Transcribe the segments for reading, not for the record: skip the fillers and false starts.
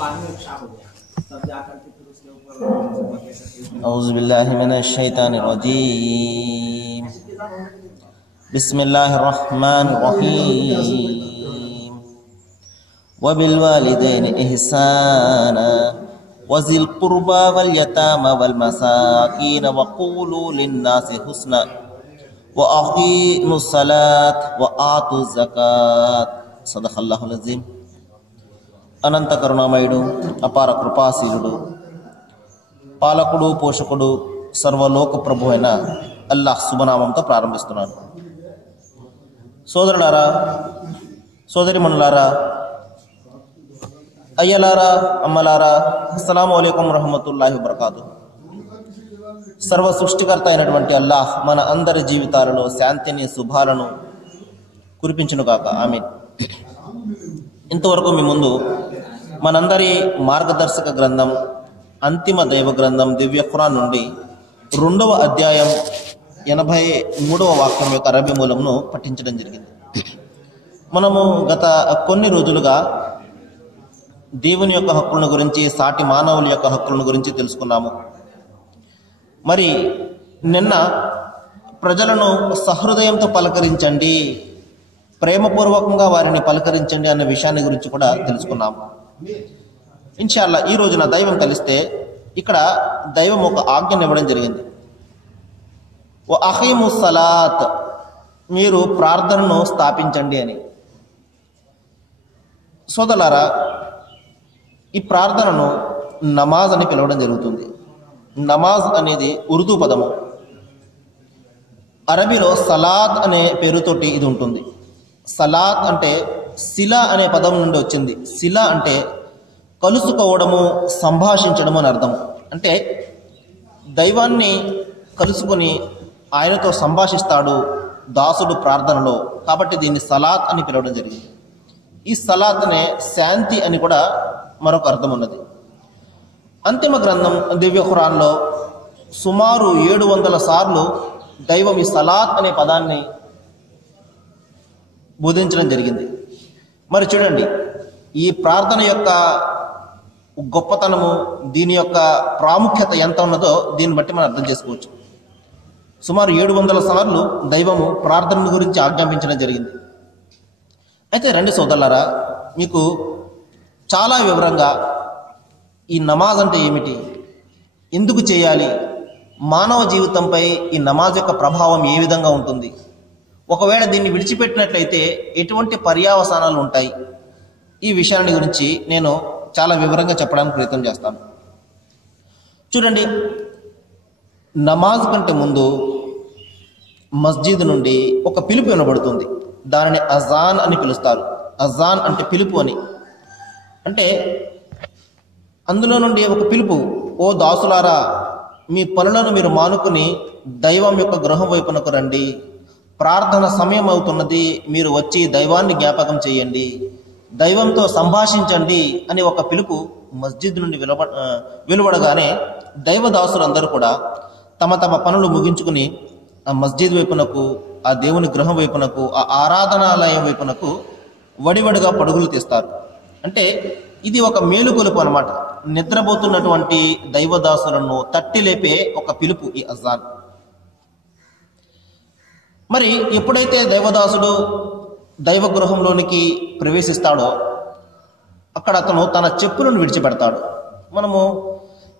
बाद में शाप हो गया, तब जा करके फिर उसके ऊपर औज़ु बिल्लाहि मिनश शैतानिर रजीम बिस्मिल्लाहिर रहमानिर रहीम वबिल वालिदैनि इहसाना वज़िल कुर्बा वल यतामा वल मसाकीन वक़ूलू लिन्नासि हुस्ना व अक़ीमुस सलात व आतुज़ ज़कात सदक़ल्लाहुल अज़ीम। అనంత కరుణామయుడు అపార కృపాశీలుడు పాలకుడు పోషకుడు సర్వలోక ప్రభు అయిన అల్లాహ్ శుభనామంతో ప్రారంభిస్తున్నాను. సోదరులారా, సోదరిమణులారా, అయ్యలారా, అమ్మలారా, అస్సలాము అలైకుం వరహ్మతుల్లాహి వబరకాతుహు. సర్వ సృష్టికర్త అయినటువంటి అల్లాహ్ మన అందరి జీవితాలలో శాంతిని శుభాలను కురిపించును గాక. ఆమీన్. ఇంతవరకు మీ ముందు మనందరి మార్గదర్శక గ్రంథం అంతిమ దైవ గ్రంథం దివ్య ఖురాన్ నుండి 2వ అధ్యాయం 83వ వాక్యం యొక్క అరబీ మూలంను పఠించడం జరిగింది. మనము గత కొన్ని రోజులుగా దేవుని యొక్క హక్కులను గురించి, సాటి మానవుల యొక్క హక్కులను గురించి తెలుసుకున్నాము. మరి నిన్న ప్రజలను సహృదయంతో పలకరించండి, ప్రేమపూర్వకంగా వారిని పలకరించండి అన్న విషయాన్ని గురించి కూడా తెలుసుకున్నాము. ఇన్షాల్లా ఈ రోజున దైవం కలిస్తే ఇక్కడ దైవం ఒక ఆజ్ఞను ఇవ్వడం జరిగింది. ఓ అఖీముస్ సలాత్, మీరు ప్రార్థనను స్థాపించండి అని. సోదరులారా, ఈ ప్రార్థనను నమాజ్ అని పిలవడం జరుగుతుంది. నమాజ్ అనేది ఉర్దూ పదము. అరబీలో సలాత్ అనే పేరుతోటి ఇది ఉంటుంది. సలాత్ అంటే శిలా అనే పదం నుండి వచ్చింది. శిలా అంటే కలుసుకోవడము, సంభాషించడం అని అర్థం. అంటే దైవాన్ని కలుసుకొని ఆయనతో సంభాషిస్తాడు దాసుడు ప్రార్థనలో, కాబట్టి దీన్ని సలాత్ అని పిలవడం జరిగింది. ఈ సలాత్ అనే శాంతి అని కూడా మరొక అర్థం ఉన్నది. అంతిమ గ్రంథం దివ్య ఖురాన్లో సుమారు 700 సార్లు దైవం ఈ సలాత్ అనే పదాన్ని బోధించడం జరిగింది. మరి చూడండి, ఈ ప్రార్థన యొక్క గొప్పతనము, దీని యొక్క ప్రాముఖ్యత ఎంత ఉన్నదో దీన్ని బట్టి మనం అర్థం చేసుకోవచ్చు. సుమారు 700 సార్లు దైవము ప్రార్థన గురించి ఆజ్ఞాపించడం జరిగింది. అయితే రండి సోదరులారా, మీకు చాలా వివరంగా ఈ నమాజ్ అంటే ఏమిటి, ఎందుకు చేయాలి, మానవ జీవితంపై ఈ నమాజ్ యొక్క ప్రభావం ఏ విధంగా ఉంటుంది, ఒకవేళ దీన్ని విడిచిపెట్టినట్లయితే ఎటువంటి పర్యావసానాలు ఉంటాయి, ఈ విషయాన్ని గురించి నేను చాలా వివరంగా చెప్పడానికి ప్రయత్నం చేస్తాను. చూడండి, నమాజ్ కంటే ముందు మస్జిద్ నుండి ఒక పిలుపు వినబడుతుంది. దానిని అజాన్ అని పిలుస్తారు. అజాన్ అంటే పిలుపు అని. అంటే అందులో నుండి ఒక పిలుపు, ఓ దాసులారా, మీ పనులను మీరు మానుకుని దైవం యొక్క గృహం వైపునకు రండి, ప్రార్థన సమయం అవుతున్నది, మీరు వచ్చి దైవాన్ని జ్ఞాపకం చేయండి, దైవంతో సంభాషించండి అని ఒక పిలుపు మస్జిద్ నుండి వెలువడగానే దైవదాసులందరూ కూడా తమ తమ పనులు ముగించుకుని ఆ మస్జిద్ వైపునకు, ఆ దేవుని గృహం వైపునకు, ఆ ఆరాధనాలయం వైపునకు వడివడిగా పరుగులు తీస్తారు. అంటే ఇది ఒక మేలుకొలుపు అన్నమాట. నిద్రపోతున్నటువంటి దైవదాసులను తట్టి లేపే ఒక పిలుపు ఈ అజాన్. మరి ఎప్పుడైతే దైవదాసుడు దైవ గృహంలోనికి ప్రవేశిస్తాడో అక్కడ అతను తన చెప్పులను విడిచిపెడతాడు. మనము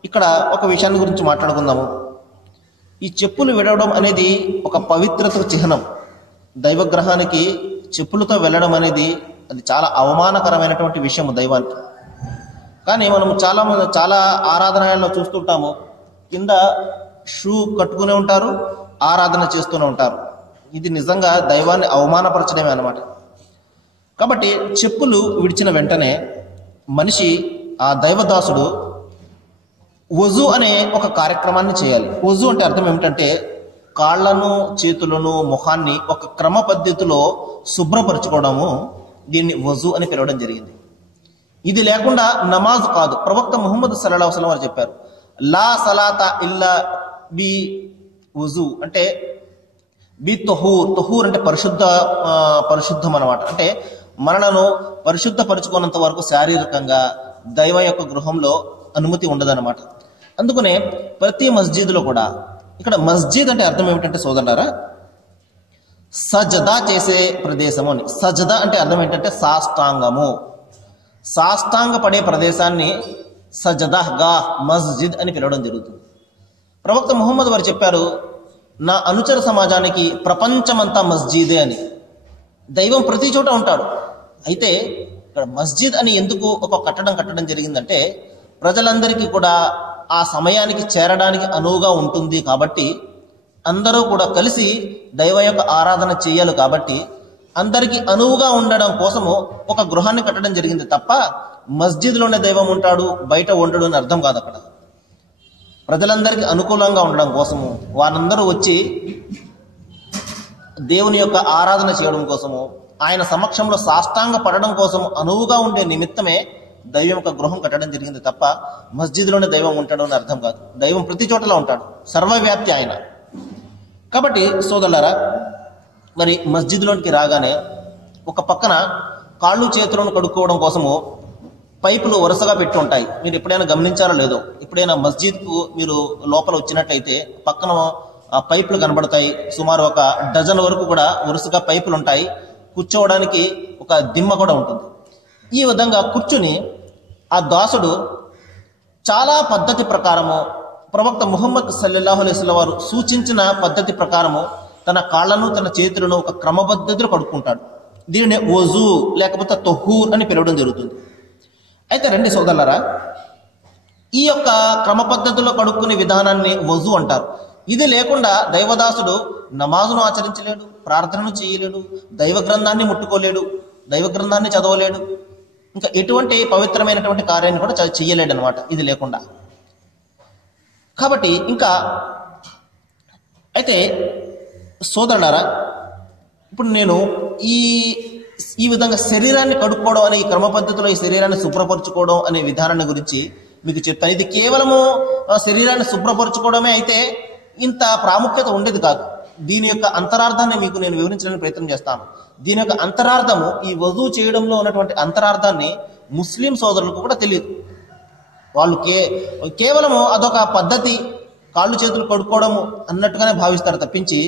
ఇక్కడ ఒక విషయాన్ని గురించి మాట్లాడుకుందాము. ఈ చెప్పులు విడవడం అనేది ఒక పవిత్రతకు చిహ్నం. దైవగ్రహానికి చెప్పులతో వెళ్ళడం అనేది అది చాలా అవమానకరమైనటువంటి విషయము దైవానికి. కానీ మనము చాలా ఆరాధనలో చూస్తుంటాము, కింద షూ కట్టుకునే ఉంటారు, ఆరాధన చేస్తూనే ఉంటారు. ఇది నిజంగా దైవాన్ని అవమానపరచడమే అన్నమాట. కాబట్టి చెప్పులు విడిచిన వెంటనే మనిషి, ఆ దైవదాసుడు వజు అనే ఒక కార్యక్రమాన్ని చేయాలి. వజు అంటే అర్థం ఏమిటంటే కాళ్లను, చేతులను, ముఖాన్ని ఒక క్రమ పద్ధతిలో శుభ్రపరచుకోవడము. దీన్ని వజు అని పిలవడం జరిగింది. ఇది లేకుండా నమాజ్ కాదు. ప్రవక్త ముహమ్మద్ సల్లల్లాహు అలైహి వసల్లం వారు చెప్పారు, లా సలాత ఇల్లా బి వజు, అంటే బి తహూర్. తహూర్ అంటే పరిశుద్ధం అన్నమాట. అంటే మనలను పరిశుద్ధపరచుకున్నంత వరకు శారీరకంగా, దైవం యొక్క గృహంలో అనుమతి ఉండదన్నమాట. అందుకనే ప్రతి మస్జిద్లో కూడా, ఇక్కడ మస్జిద్ అంటే అర్థం ఏమిటంటే సోదరులారా, సజదా చేసే ప్రదేశము అని. సజదా అంటే అర్థం ఏంటంటే సాష్టాంగము, సాష్టాంగ పడే ప్రదేశాన్ని సజదాహ్గా మస్జిద్ అని పిలవడం జరుగుతుంది. ప్రవక్త ముహమ్మద్ వారు చెప్పారు, నా అనుచర సమాజానికి ప్రపంచమంతా మస్జిదే అని. దైవం ప్రతి చోట ఉంటాడు. అయితే ఇక్కడ మస్జిద్ అని ఎందుకు ఒక కట్టడం జరిగిందంటే ప్రజలందరికీ కూడా ఆ సమయానికి చేరడానికి అనువుగా ఉంటుంది కాబట్టి, అందరూ కూడా కలిసి దైవం యొక్క ఆరాధన చేయాలి కాబట్టి అందరికీ అనువుగా ఉండడం కోసము ఒక గృహాన్ని కట్టడం జరిగింది తప్ప మస్జిద్లోనే దైవం ఉంటాడు బయట ఉండడు అని అర్థం కాదు. అక్కడ ప్రజలందరికీ అనుకూలంగా ఉండడం కోసము, వారందరూ వచ్చి దేవుని యొక్క ఆరాధన చేయడం కోసము, ఆయన సమక్షంలో సాష్టాంగ పడడం కోసం అనువుగా ఉండే నిమిత్తమే దైవం యొక్క గృహం కట్టడం జరిగింది తప్ప మస్జిద్లోనే దైవం ఉంటాడు అని అర్థం కాదు. దైవం ప్రతి చోటలో ఉంటాడు, సర్వవ్యాప్తి ఆయన. కాబట్టి సోదరులారా, మరి మస్జిద్లోనికి రాగానే ఒక పక్కన కాళ్ళు చేతులను కడుక్కోవడం కోసము పైపులు వరుసగా పెట్టి ఉంటాయి. మీరు ఎప్పుడైనా గమనించారో లేదో, ఎప్పుడైనా మస్జిద్కు మీరు లోపల వచ్చినట్లయితే పక్కన పైపులు కనబడతాయి. సుమారు ఒక డజన్ వరకు కూడా వరుసగా పైపులు ఉంటాయి. కూర్చోవడానికి ఒక దిమ్మ కూడా ఉంటుంది. ఈ విధంగా కూర్చుని ఆ దాసుడు చాలా పద్ధతి ప్రకారము, ప్రవక్త ముహమ్మద్ సల్లల్లాహు అలైహి వసల్లం వారు సూచించిన పద్ధతి ప్రకారము తన కాళ్లను తన చేతులను ఒక క్రమపద్ధతిలో కడుక్కుంటాడు. దీనిని వజూ లేకపోతే తహూర్ అని పిలవడం జరుగుతుంది. అయితే రండి సోదరులారా, ఈ యొక్క క్రమ పద్ధతిలో కడుక్కునే విధానాన్ని వజూ అంటారు. ఇది లేకుండా దైవదాసుడు నమాజును ఆచరించలేడు, ప్రార్థనను చేయలేడు, దైవ గ్రంథాన్ని ముట్టుకోలేడు, దైవ గ్రంథాన్ని చదవలేడు, ఇంకా ఎటువంటి పవిత్రమైనటువంటి కార్యాన్ని కూడా చెయ్యలేడు అనమాట ఇది లేకుండా. కాబట్టి ఇంకా అయితే సోదరులారా, ఇప్పుడు నేను ఈ విధంగా శరీరాన్ని కడుక్కోవడం అనే ఈ క్రమ పద్ధతిలో ఈ శరీరాన్ని శుభ్రపరచుకోవడం అనే విధానాన్ని గురించి మీకు చెప్తాను. ఇది కేవలము శరీరాన్ని శుభ్రపరచుకోవడమే అయితే ఇంత ప్రాముఖ్యత ఉండేది కాదు. దీని యొక్క అంతరార్థాన్ని మీకు నేను వివరించడానికి ప్రయత్నం చేస్తాను. దీని యొక్క అంతరార్థము, ఈ వజూ చేయడంలో ఉన్నటువంటి అంతరార్థాన్ని ముస్లిం సోదరులకు కూడా తెలియదు. వాళ్ళు కేవలము అదొక పద్ధతి, కాళ్ళు చేతులు కడుక్కోవడము అన్నట్టుగానే భావిస్తారు తప్పించి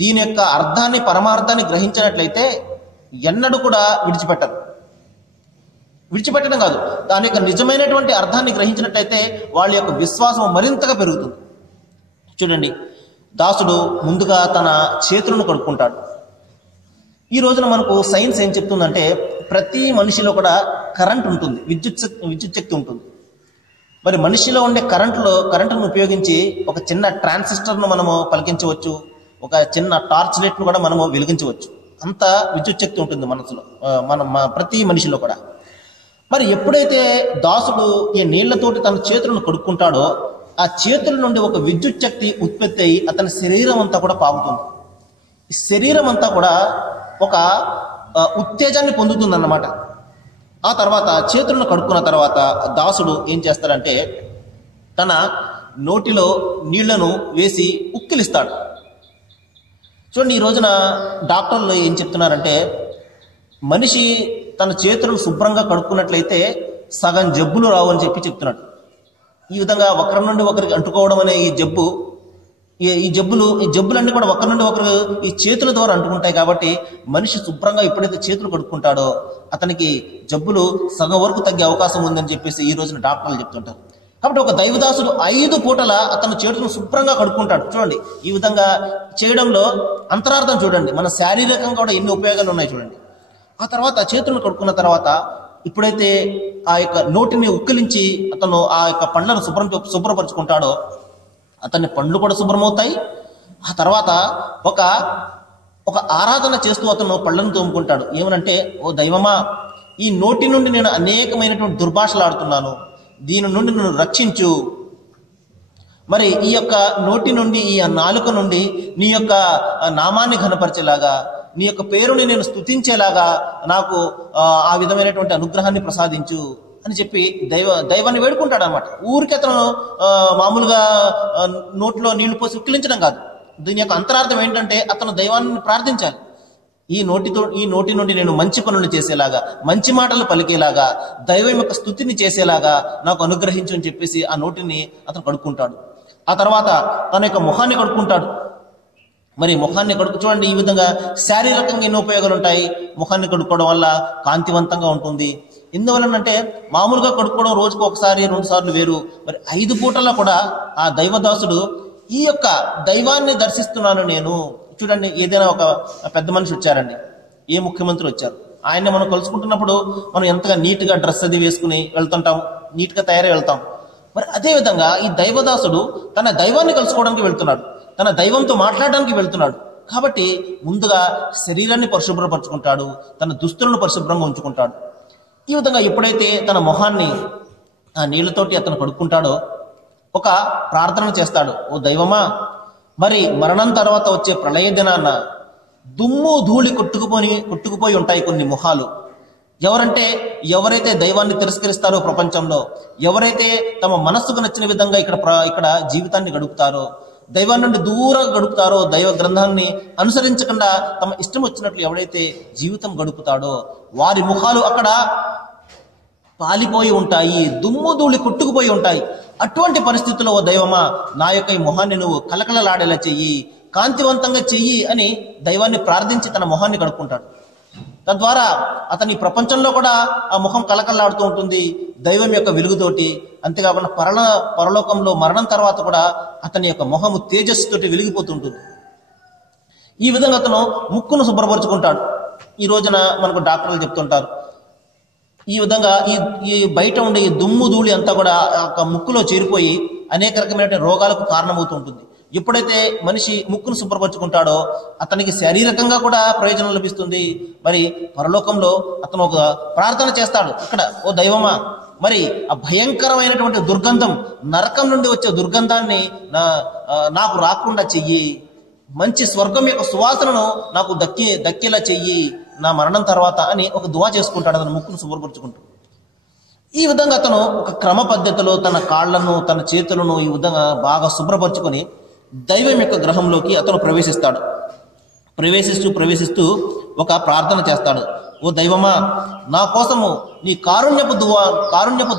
దీని యొక్క అర్థాన్ని, పరమార్థాన్ని గ్రహించినట్లయితే ఎన్నడూ కూడా విడిచిపెట్టడం కాదు, దాని యొక్క నిజమైనటువంటి అర్థాన్ని గ్రహించినట్లయితే వాళ్ళ యొక్క విశ్వాసం మరింతగా పెరుగుతుంది. చూడండి, దాసుడు ముందుగా తన చేతులను కడుక్కుంటాడు. ఈ రోజున మనకు సైన్స్ ఏం చెప్తుందంటే ప్రతి మనిషిలో కూడా కరెంట్ ఉంటుంది, విద్యుత్ శక్తి ఉంటుంది. మరి మనిషిలో ఉండే కరెంటును ఉపయోగించి ఒక చిన్న ట్రాన్సిస్టర్ను మనము పలికించవచ్చు, ఒక చిన్న టార్చ్ లైట్ను కూడా మనము వెలిగించవచ్చు. అంత విద్యుత్ శక్తి ఉంటుంది మనసులో, ప్రతి మనిషిలో కూడా. మరి ఎప్పుడైతే దాసుడు ఈ నీళ్లతోటి తన చేతులను కడుక్కుంటాడో ఆ చేతుల నుండి ఒక విద్యుత్ శక్తి ఉత్పత్తి అయి అతని శరీరం అంతా కూడా పాకుతుంది. ఈ శరీరం అంతా కూడా ఒక ఉత్తేజాన్ని పొందుతుందన్నమాట. ఆ తర్వాత చేతులను కడుక్కున్న తర్వాత దాసుడు ఏం చేస్తాడంటే తన నోటిలో నీళ్లను వేసి ఉక్కిలిస్తాడు. చూడండి, ఈ రోజున డాక్టర్లు ఏం చెప్తున్నారంటే మనిషి తన చేతులను శుభ్రంగా కడుక్కున్నట్లయితే సగం జబ్బులు రావు అని చెప్తున్నాడు. ఈ విధంగా ఒకరి నుండి ఒకరికి అంటుకోవడం అనే ఈ జబ్బులన్నీ కూడా ఒకరి నుండి ఒకరు ఈ చేతుల ద్వారా అంటుకుంటాయి. కాబట్టి మనిషి శుభ్రంగా ఎప్పుడైతే చేతులు కడుక్కుంటాడో అతనికి జబ్బులు సగం వరకు తగ్గే అవకాశం ఉందని చెప్పేసి ఈ రోజున డాక్టర్లు చెప్తుంటారు. కాబట్టి ఒక దైవదాసుడు 5 పూటల అతను చేతులను శుభ్రంగా కడుక్కుంటాడు. చూడండి, ఈ విధంగా చేయడంలో అంతరార్థం చూడండి, మన శారీరకంగా కూడా ఎన్ని ఉపయోగాలు ఉన్నాయి చూడండి. ఆ తర్వాత చేతులను కడుక్కున్న తర్వాత ఇప్పుడైతే ఆ యొక్క నోటిని ఉక్కిలించి అతను ఆ యొక్క పండ్లను శుభ్రపరుచుకుంటాడో అతని పండ్లు కూడా శుభ్రమవుతాయి. ఆ తర్వాత ఒక ఆరాధన చేస్తూ అతను పళ్ళను తోముకుంటాడు. ఏమనంటే, ఓ దైవమా, ఈ నోటి నుండి నేను అనేకమైనటువంటి దుర్భాషలు ఆడుతున్నాను, దీని నుండి నన్ను రక్షించు. మరి ఈ యొక్క నోటి నుండి, ఈ నాలుక నుండి నీ యొక్క నామాన్ని ఘనపరిచేలాగా, నీ యొక్క పేరుని నేను స్తుతించేలాగా నాకు ఆ విధమైనటువంటి అనుగ్రహాన్ని ప్రసాదించు అని చెప్పి దైవాన్ని వేడుకుంటాడు అనమాట. ఊరికి అతను మామూలుగా నోట్లో నీళ్లు పోసి ఉక్కిలించడం కాదు. దీని యొక్క అంతరార్థం ఏంటంటే అతను దైవాన్ని ప్రార్థించాలి. ఈ నోటి నుండి నేను మంచి పనులు చేసేలాగా, మంచి మాటలు పలికేలాగా, దైవం యొక్క స్తుతిని చేసేలాగా నాకు అనుగ్రహించు అని చెప్పేసి ఆ నోటిని అతను కడుక్కుంటాడు. ఆ తర్వాత తన యొక్క ముఖాన్ని కడుక్కుంటాడు. మరి ముఖాన్ని చూడండి, ఈ విధంగా శారీరకంగా ఎన్నో ఉపయోగాలు ఉంటాయి. ముఖాన్ని కడుక్కోవడం వల్ల కాంతివంతంగా ఉంటుంది. ఎందువలనంటే మామూలుగా కడుక్కోవడం రోజుకు ఒకసారి 2 సార్లు వేరు. మరి 5 పూటల్లో కూడా ఆ దైవదాసుడు ఈ యొక్క దైవాన్ని దర్శిస్తున్నాను నేను. చూడండి, ఏదైనా ఒక పెద్ద మనిషి వచ్చారండి, ఏ ముఖ్యమంత్రి వచ్చారు, ఆయన్ని మనం కలుసుకుంటున్నప్పుడు మనం ఎంతగా నీట్గా డ్రెస్ అది వేసుకుని వెళ్తుంటాం, నీట్గా తయారై వెళ్తాం. మరి అదేవిధంగా ఈ దైవదాసుడు తన దైవాన్ని కలుసుకోవడానికి వెళ్తున్నాడు, తన దైవంతో మాట్లాడడానికి వెళ్తున్నాడు. కాబట్టి ముందుగా శరీరాన్ని పరిశుభ్రపరచుకుంటాడు, తన దుస్తులను పరిశుభ్రంగా ఉంచుకుంటాడు. ఈ విధంగా ఎప్పుడైతే తన మొహాన్ని ఆ నీళ్లతోటి అతను కడుక్కుంటాడో ఒక ప్రార్థన చేస్తాడు. ఓ దైవమా, మరణం తర్వాత వచ్చే ప్రళయ దినాన్న దుమ్ము ధూళి కొట్టుకుపోయి ఉంటాయి కొన్ని ముఖాలు. ఎవరైతే దైవాన్ని తిరస్కరిస్తారో ప్రపంచంలో, ఎవరైతే తమ మనస్సుకు నచ్చిన విధంగా ఇక్కడ జీవితాన్ని గడుపుతారో, దైవాన్ని నుండి దూరంగా గడుపుతారో, దైవ గ్రంథాన్ని అనుసరించకుండా తమ ఇష్టం వచ్చినట్లు ఎవరైతే జీవితం గడుపుతాడో వారి ముఖాలు అక్కడ పాలిపోయి ఉంటాయి, దుమ్ము ధూళి కొట్టుకుపోయి ఉంటాయి. అటువంటి పరిస్థితుల్లో ఓ దైవమా, నా యొక్క ఈ మొహాన్ని నువ్వు కలకలలాడేలా చెయ్యి, కాంతివంతంగా చెయ్యి అని దైవాన్ని ప్రార్థించి తన మొహాన్ని కడుక్కుంటాడు. తద్వారా అతని ప్రపంచంలో కూడా ఆ ముఖం కలకలలాడుతూ ఉంటుంది దైవం యొక్క వెలుగుతోటి. అంతేకాకుండా పరలోకంలో మరణం తర్వాత కూడా అతని యొక్క మొహము తేజస్సుతోటి వెలిగిపోతుంటుంది. ఈ విధంగా అతను ముక్కును శుభ్రపరుచుకుంటాడు. ఈ రోజున మనకు డాక్టర్లు చెప్తుంటారు, ఈ విధంగా ఈ బయట ఉండే ఈ దుమ్ము ధూళి అంతా కూడా ముక్కులో చేరిపోయి అనేక రకమైన రోగాలకు కారణమవుతుంటుంది. ఎప్పుడైతే మనిషి ముక్కును శుభ్రపరచుకుంటాడో అతనికి శారీరకంగా కూడా ప్రయోజనం లభిస్తుంది. మరి పరలోకంలో అతను ఒక ప్రార్థన చేస్తాడు. ఇక్కడ ఓ దైవమా, ఆ భయంకరమైనటువంటి దుర్గంధం, నరకం నుండి వచ్చే దుర్గంధాన్ని నాకు రాకుండా చెయ్యి, మంచి స్వర్గం యొక్క సువాసనను నాకు దక్కేలా చెయ్యి నా మరణం తర్వాత అని ఒక దువా చేసుకుంటాడు అతను ముక్కును శుభ్రపరుచుకుంటూ. ఈ విధంగా అతను ఒక క్రమ పద్ధతిలో తన కాళ్లను తన చేతులను ఈ విధంగా బాగా శుభ్రపరుచుకొని దైవం యొక్క గ్రహంలోకి అతను ప్రవేశిస్తూ ఒక ప్రార్థన చేస్తాడు. ఓ దైవమా, నా కోసము నీ కారుణ్యపు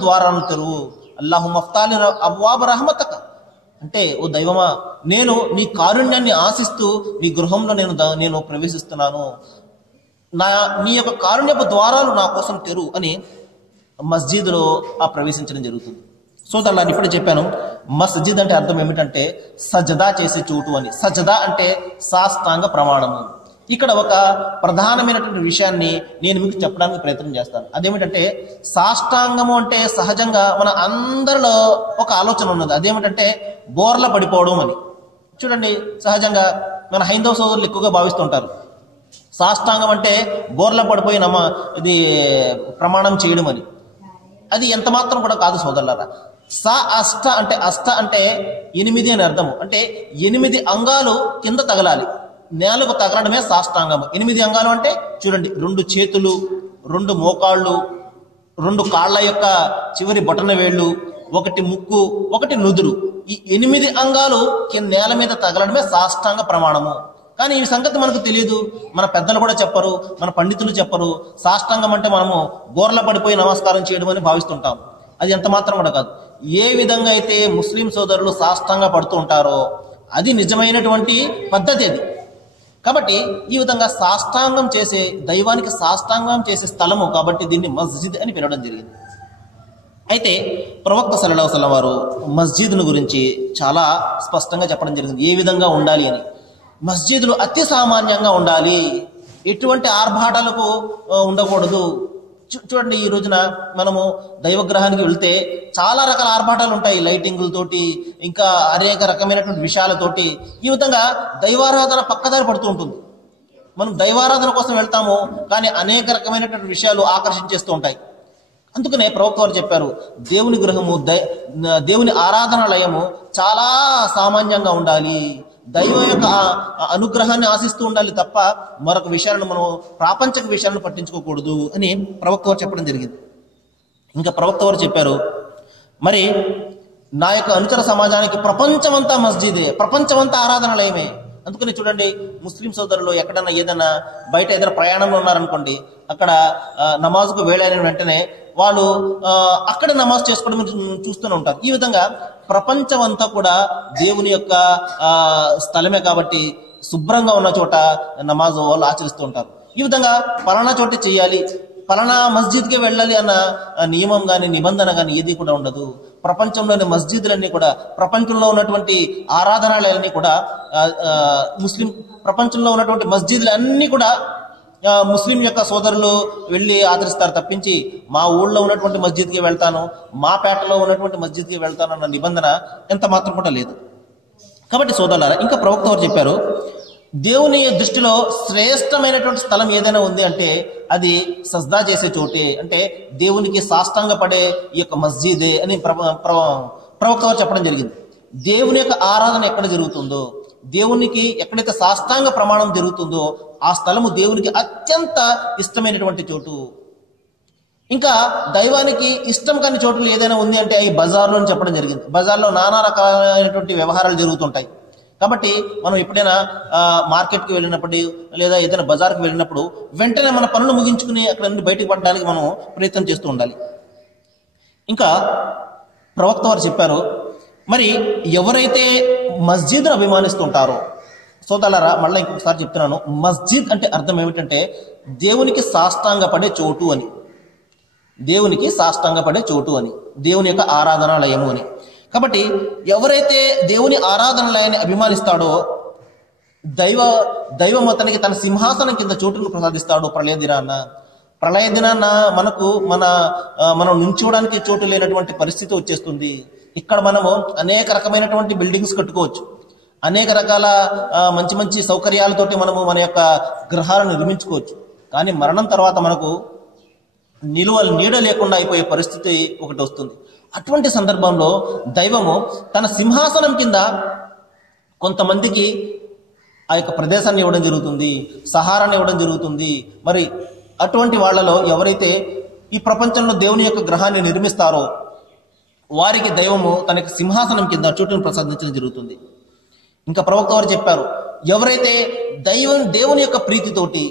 ద్వారాలను తెరువు. అల్లాహు మఫ్తాలి అబ్వాబ రహమతక. అంటే ఓ దైవమా, నేను నీ కారుణ్యాన్ని ఆశిస్తూ నీ గృహంలో నేను ప్రవేశిస్తున్నాను, నీ యొక్క కారుణ్యపు ద్వారాలు నా కోసం తెరువు అని మస్జిద్లో ప్రవేశించడం జరుగుతుంది. సోదరులారా, ఇప్పుడు చెప్పాను మస్జిద్ అంటే అర్థం ఏమిటంటే సజదా చేసే చోటు అని. సజదా అంటే సాష్టాంగ ప్రమాణము. ఇక్కడ ఒక ప్రధానమైనటువంటి విషయాన్ని నేను మీకు చెప్పడానికి ప్రయత్నం చేస్తాను. అదేమిటంటే సాష్టాంగము అంటే సహజంగా మన అందరిలో ఒక ఆలోచన ఉన్నది. అదేమిటంటే బోర్ల పడిపోవడం అని. చూడండి, సహజంగా మన హైందవ సోదరులు ఎక్కువగా భావిస్తుంటారు సాష్టాంగం అంటే బోర్ల పడిపోయి ఇది ప్రమాణం చేయడం అని. అది ఎంత మాత్రం కూడా కాదు సోదరులారా. అష్ట అంటే 8 అని అర్థము. అంటే 8 అంగాలు కింద తగలాలి, నేలకు తగలడమే సాష్టాంగము. 8 అంగాలు అంటే చూడండి, 2 చేతులు, 2 మోకాళ్ళు, 2 కాళ్ళ యొక్క చివరి బొటన వేళ్ళు, 1 ముక్కు, 1 నుదురు. ఈ 8 అంగాలు నేల మీద తగలడమే సాష్టాంగ ప్రమాణము. కానీ ఈ సంగతి మనకు తెలియదు, మన పెద్దలు కూడా చెప్పరు, మన పండితులు చెప్పరు. సాష్టాంగం అంటే మనము బోర్ల పడిపోయి నమస్కారం చేయడం అని భావిస్తుంటాం. అది ఎంత మాత్రం కూడా కాదు. ఏ విధంగా అయితే ముస్లిం సోదరులు సాష్టాంగ పడుతూ ఉంటారో అది నిజమైనటువంటి పద్ధతి అది. కాబట్టి ఈ విధంగా సాష్టాంగం చేసే దైవానికి సాష్టాంగం చేసే స్థలము కాబట్టి దీన్ని మస్జిద్ అని పిలవడం జరిగింది. అయితే ప్రవక్త సల్లల్లాహు అలైహి వసల్లం వారు మస్జిద్ను గురించి చాలా స్పష్టంగా చెప్పడం జరిగింది, ఏ విధంగా ఉండాలి అని. మస్జిద్లు అతి సామాన్యంగా ఉండాలి, ఎటువంటి ఆర్భాటాలకు ఉండకూడదు. చూడండి, ఈ రోజున మనము దైవగ్రహానికి వెళ్తే చాలా రకాల ఆర్భాటాలు ఉంటాయి, లైటింగులతోటి, ఇంకా అనేక రకమైనటువంటి విషయాలతోటి. ఈ విధంగా దైవారాధన పక్కదారి పడుతూ ఉంటుంది. మనం దైవారాధన కోసం వెళ్తాము, కానీ అనేక రకమైనటువంటి విషయాలు ఆకర్షించేస్తూ ఉంటాయి. అందుకనే ప్రవక్త వారు చెప్పారు, దేవుని గృహము, దేవుని ఆరాధనాలయము చాలా సామాన్యంగా ఉండాలి, దైవం యొక్క అనుగ్రహాన్ని ఆశిస్తూ ఉండాలి తప్ప మరొక విషయాలను మనం ప్రాపంచిక విషయాలను పట్టించుకోకూడదు అని ప్రవక్త వారు చెప్పడం జరిగింది. ఇంకా ప్రవక్త వారు చెప్పారు, మరి నా యొక్క అనుచర సమాజానికి ప్రపంచమంతా మస్జిదే, ప్రపంచమంతా ఆరాధనాలయమే. అందుకని చూడండి, ముస్లిం సోదరులు ఎక్కడన్నా ఏదైనా బయట ఏదైనా ప్రయాణంలో ఉన్నారనుకోండి, అక్కడ నమాజ్కు వేళైన వెంటనే వాళ్ళు అక్కడ నమాజ్ చేసుకోవడం మీరు చూస్తూనే ఉంటారు. ఈ విధంగా ప్రపంచం అంతా కూడా దేవుని యొక్క స్థలమే కాబట్టి శుభ్రంగా ఉన్న చోట నమాజ్ వాళ్ళు ఆచరిస్తూ ఉంటారు. ఈ విధంగా పలానా చోట చేయాలి, పలానా మస్జిద్కి వెళ్ళాలి అన్న నియమం కానీ నిబంధన కానీ ఏది కూడా ఉండదు. ప్రపంచంలోని మస్జిద్లన్నీ కూడా, ప్రపంచంలో ఉన్నటువంటి ఆరాధనాలయాలన్నీ కూడా ప్రపంచంలో ఉన్నటువంటి మస్జిద్లు అన్నీ కూడా ముస్లిం యొక్క సోదరులు వెళ్ళి ఆచరిస్తారు తప్పించి మా ఊళ్ళో ఉన్నటువంటి మస్జిద్కి వెళ్తాను, మా పేటలో ఉన్నటువంటి మస్జిద్కి వెళ్తాను అన్న నిబంధన ఎంత మాత్రం కూడా లేదు. కాబట్టి సోదరులారా, ఇంకా ప్రవక్త వారు చెప్పారు, దేవుని దృష్టిలో శ్రేష్టమైనటువంటి స్థలం ఏదైనా ఉంది అంటే అది సజ్దా చేసే చోటే, అంటే దేవునికి సాష్టాంగ పడే ఈ యొక్క మస్జిదే అని ప్రవక్త వారు చెప్పడం జరిగింది. దేవుని యొక్క ఆరాధన ఎక్కడ జరుగుతుందో, దేవునికి ఎక్కడైతే సాష్టాంగ ప్రమాణం జరుగుతుందో ఆ స్థలము దేవునికి అత్యంత ఇష్టమైనటువంటి చోటు. ఇంకా దైవానికి ఇష్టం కాని చోటులు ఏదైనా ఉంది అంటే ఈ బజార్లో అని చెప్పడం జరిగింది. బజార్లో నానా రకాలైనటువంటి వ్యవహారాలు జరుగుతుంటాయి. కాబట్టి మనం ఎప్పుడైనా మార్కెట్కి వెళ్ళినప్పుడు లేదా ఏదైనా బజార్కి వెళ్ళినప్పుడు వెంటనే మన పనులు ముగించుకుని అక్కడ నుండి బయటకు పడడానికి మనం ప్రయత్నం చేస్తూ ఉండాలి. ఇంకా ప్రవక్త వారు చెప్పారు, మరి ఎవరైతే మస్జిద్ను అభిమానిస్తుంటారో, సోదరులారా మళ్ళీ ఇంకొకసారి చెప్తున్నాను, మస్జిద్ అంటే అర్థం ఏమిటంటే దేవునికి సాష్టాంగపడే చోటు అని, దేవునికి సాష్టాంగపడే చోటు అని, దేవుని యొక్క ఆరాధనాలయము అని. కాబట్టి ఎవరైతే దేవుని ఆరాధనాలయాన్ని అభిమానిస్తాడో దైవం అతనికి తన సింహాసనం కింద చోటును ప్రసాదిస్తాడు. ప్రళయ దినాన్న మనం నుంచోడానికి చోటు లేనటువంటి పరిస్థితి వచ్చేస్తుంది. ఇక్కడ మనము అనేక రకమైనటువంటి బిల్డింగ్స్ కట్టుకోవచ్చు, అనేక రకాల మంచి మంచి సౌకర్యాలతోటి మనము మన యొక్క గృహాలను నిర్మించుకోవచ్చు. కానీ మరణం తర్వాత మనకు నీడ లేకుండా అయిపోయే పరిస్థితి ఒకటి వస్తుంది. అటువంటి సందర్భంలో దైవము తన సింహాసనం కింద కొంతమందికి ఆ యొక్క ప్రదేశాన్ని ఇవ్వడం జరుగుతుంది, సహారాన్ని ఇవ్వడం జరుగుతుంది. మరి అటువంటి వాళ్ళలో ఎవరైతే ఈ ప్రపంచంలో దేవుని యొక్క గ్రహాన్ని నిర్మిస్తారో వారికి దైవము తన యొక్క సింహాసనం కింద చోటును ప్రసాదించడం జరుగుతుంది. ఇంకా ప్రవక్త వారు చెప్పారు, ఎవరైతే దేవుని యొక్క ప్రీతితోటి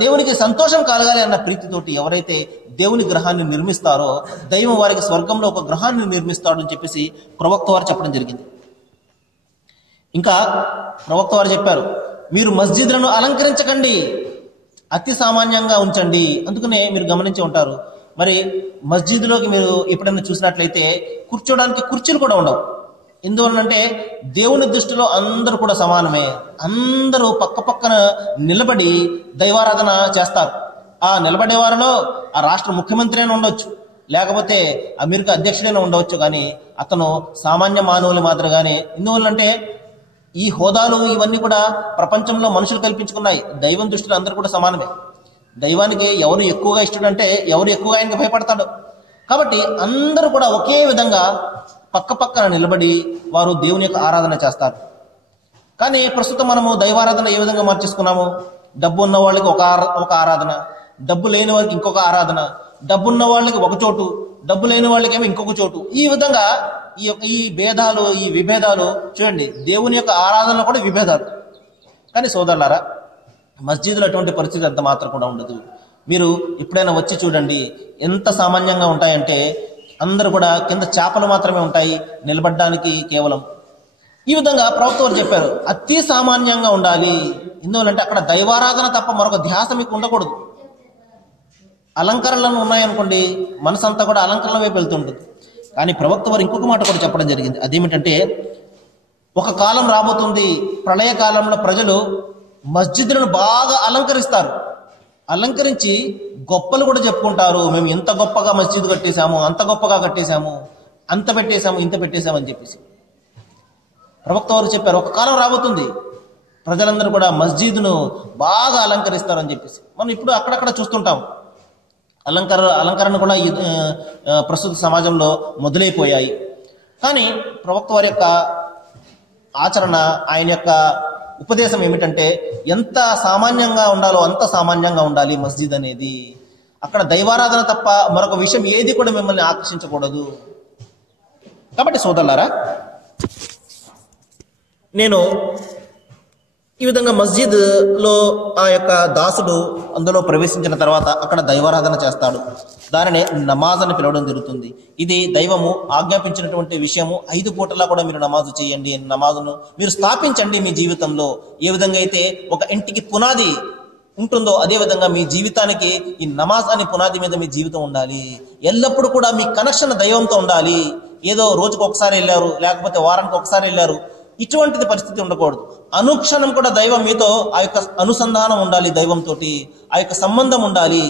దేవునికి సంతోషం కలగాలి అన్న ప్రీతితోటి ఎవరైతే దేవుని గ్రహాన్ని నిర్మిస్తారో దైవం వారికి స్వర్గంలో ఒక గ్రహాన్ని నిర్మిస్తాడు అని చెప్పేసి ప్రవక్త వారు చెప్పడం జరిగింది. ఇంకా ప్రవక్త వారు చెప్పారు, మీరు మస్జిద్లను అలంకరించకండి, అతి సామాన్యంగా ఉంచండి. అందుకనే మీరు గమనించి ఉంటారు, మరి మస్జిద్లోకి మీరు ఎప్పుడైనా చూసినట్లయితే కూర్చోడానికి కుర్చీలు కూడా ఉండవు. ఎందువల్లంటే దేవుని దృష్టిలో అందరూ కూడా సమానమే, అందరూ పక్క పక్కన నిలబడి దైవారాధన చేస్తారు. ఆ నిలబడే వారిలో ఆ రాష్ట్ర ముఖ్యమంత్రి అయినా ఉండవచ్చు, లేకపోతే అమెరికా అధ్యక్షుడైనా ఉండవచ్చు, కానీ అతను సామాన్య మానవులు మాత్రగానే. ఎందువల్లంటే ఈ హోదాలు ఇవన్నీ కూడా ప్రపంచంలో మనుషులు కల్పించుకున్నాయి. దైవం దృష్టిలో అందరూ కూడా సమానమే. దైవానికి ఎవరు ఎక్కువగా ఇష్టడంటే ఎవరు ఎక్కువగా ఆయనకి భయపడతాడు. కాబట్టి అందరూ కూడా ఒకే విధంగా పక్క పక్కన నిలబడి వారు దేవుని యొక్క ఆరాధన చేస్తారు. కానీ ప్రస్తుతం మనము దైవారాధన ఏ విధంగా మార్చేసుకున్నాము? డబ్బు ఉన్న వాళ్ళకి ఒక ఆరాధన, డబ్బు లేని వారికి ఇంకొక ఆరాధన, డబ్బు ఉన్న వాళ్ళకి ఒక చోటు, డబ్బు లేని వాళ్ళకేమో ఇంకొక చోటు. ఈ విధంగా ఈ భేదాలు, ఈ విభేదాలు చూడండి, దేవుని యొక్క ఆరాధనలో కూడా విభేదాలు. కానీ సోదరులారా, మస్జిద్లో అటువంటి పరిస్థితి అంత మాత్రం కూడా ఉండదు. మీరు ఎప్పుడైనా వచ్చి చూడండి, ఎంత సామాన్యంగా ఉంటాయంటే అందరూ కూడా కింద చేపలు మాత్రమే ఉంటాయి నిలబడడానికి కేవలం. ఈ విధంగా ప్రవక్త వారు చెప్పారు, అతి సామాన్యంగా ఉండాలి. ఎందువల్లంటే అక్కడ దైవారాధన తప్ప మరొక ధ్యాస మీకు ఉండకూడదు. అలంకరణలు ఉన్నాయనుకోండి, మనసంతా కూడా అలంకరణ వైపు వెళ్తుంటుంది. కానీ ప్రవక్త వారు ఇంకొక మాట కూడా చెప్పడం జరిగింది. అదేమిటంటే ఒక కాలం రాబోతుంది, ప్రళయ కాలంలో ప్రజలు మస్జిద్లను బాగా అలంకరిస్తారు, అలంకరించి గొప్పలు కూడా చెప్పుకుంటారు. మేము ఎంత గొప్పగా మస్జిద్ కట్టేశాము, అంత గొప్పగా కట్టేశాము, అంత పెట్టేశాము, ఇంత పెట్టేశాము అని చెప్పేసి ప్రవక్త వారు చెప్పారు. ఒక కాలం రాబోతుంది, ప్రజలందరూ కూడా మస్జిద్ను బాగా అలంకరిస్తారని చెప్పేసి. మనం ఇప్పుడు అక్కడక్కడ చూస్తుంటాం. అలంకరణ కూడా ప్రస్తుత సమాజంలో మొదలైపోయాయి. కానీ ప్రవక్త వారి యొక్క ఆచరణ, ఆయన యొక్క ఉపదేశం ఏమిటంటే ఎంత సామాన్యంగా ఉండాలో అంత సామాన్యంగా ఉండాలి మస్జిద్ అనేది. అక్కడ దైవారాధన తప్ప మరొక విషయం ఏది కూడా మిమ్మల్ని ఆకర్షించకూడదు. కాబట్టి సోదరులారా, నేను ఈ విధంగా మస్జిద్లో ఆ యొక్క దాసుడు అందులో ప్రవేశించిన తర్వాత అక్కడ దైవారాధన చేస్తాడు. దానినే నమాజ్ అని పిలవడం జరుగుతుంది. ఇది దైవము ఆజ్ఞాపించినటువంటి విషయము. 5 పూటలా కూడా మీరు నమాజు చేయండి, నమాజును మీరు స్థాపించండి మీ జీవితంలో. ఏ విధంగా అయితే ఒక ఇంటికి పునాది ఉంటుందో అదే విధంగా మీ జీవితానికి ఈ నమాజ్ అనే పునాది మీద మీ జీవితం ఉండాలి. ఎల్లప్పుడూ కూడా మీ కనెక్షన్ దైవంతో ఉండాలి. ఏదో రోజుకు ఒకసారి వెళ్ళారు, లేకపోతే వారానికి ఒకసారి వెళ్ళారు, ఇటువంటిది పరిస్థితి ఉండకూడదు. అనుక్షణం కూడా దైవం మీతో ఆ యొక్క అనుసంధానం ఉండాలి, దైవంతో ఆ యొక్క సంబంధం ఉండాలి.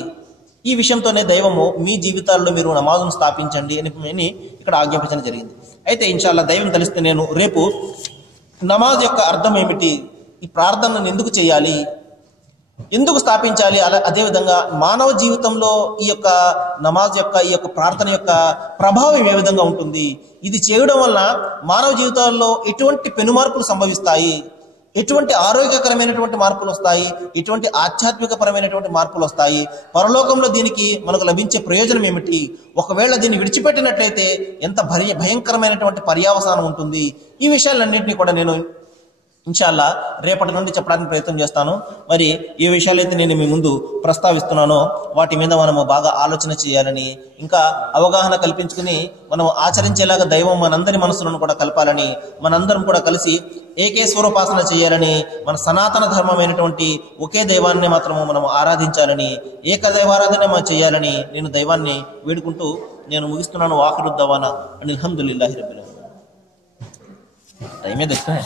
ఈ విషయంతోనే దైవము మీ జీవితాల్లో మీరు నమాజును స్థాపించండి అని ఇక్కడ ఆజ్ఞాపించడం జరిగింది. అయితే ఇన్షాల్లా దైవం తెలిస్తే నేను రేపు నమాజ్ యొక్క అర్థం ఏమిటి, ఈ ప్రార్థనను ఎందుకు చేయాలి, ఎందుకు స్థాపించాలి, అదేవిధంగా మానవ జీవితంలో ఈ యొక్క నమాజ్ యొక్క ఈ యొక్క ప్రార్థన యొక్క ప్రభావం ఏ విధంగా ఉంటుంది, ఇది చేయడం వల్ల మానవ జీవితాల్లో ఎటువంటి పెనుమార్పులు సంభవిస్తాయి, ఎటువంటి ఆరోగ్యకరమైనటువంటి మార్పులు వస్తాయి, ఎటువంటి ఆధ్యాత్మికపరమైనటువంటి మార్పులు వస్తాయి, పరలోకంలో దీనికి మనకు లభించే ప్రయోజనం ఏమిటి, ఒకవేళ దీన్ని విడిచిపెట్టినట్లయితే ఎంత భయంకరమైనటువంటి పర్యావసానం ఉంటుంది. ఈ విషయాలన్నింటినీ కూడా నేను ఇన్షాల్లా రేపటి నుండి చెప్పడానికి ప్రయత్నం చేస్తాను. మరి ఏ విషయాలైతే నేను మీ ముందు ప్రస్తావిస్తున్నానో వాటి మీద మనము బాగా ఆలోచన చేయాలని, ఇంకా అవగాహన కల్పించుకుని మనం ఆచరించేలాగా దైవం మనందరి మనసులను కూడా కలపాలని, మనందరం కూడా కలిసి ఏకేశ్వరోపాసన చేయాలని, మన సనాతన ధర్మమైనటువంటి ఒకే దైవాన్ని మాత్రము మనం ఆరాధించాలని, ఏకదైవారాధన మనం చేయాలని నేను దైవాన్ని వేడుకుంటూ నేను ముగిస్తున్నాను. ఆఖిరుద్దవానా అల్హమ్దులిల్లాహి రబ్బిల్ ఆలమీన్. టైమే దగ్గర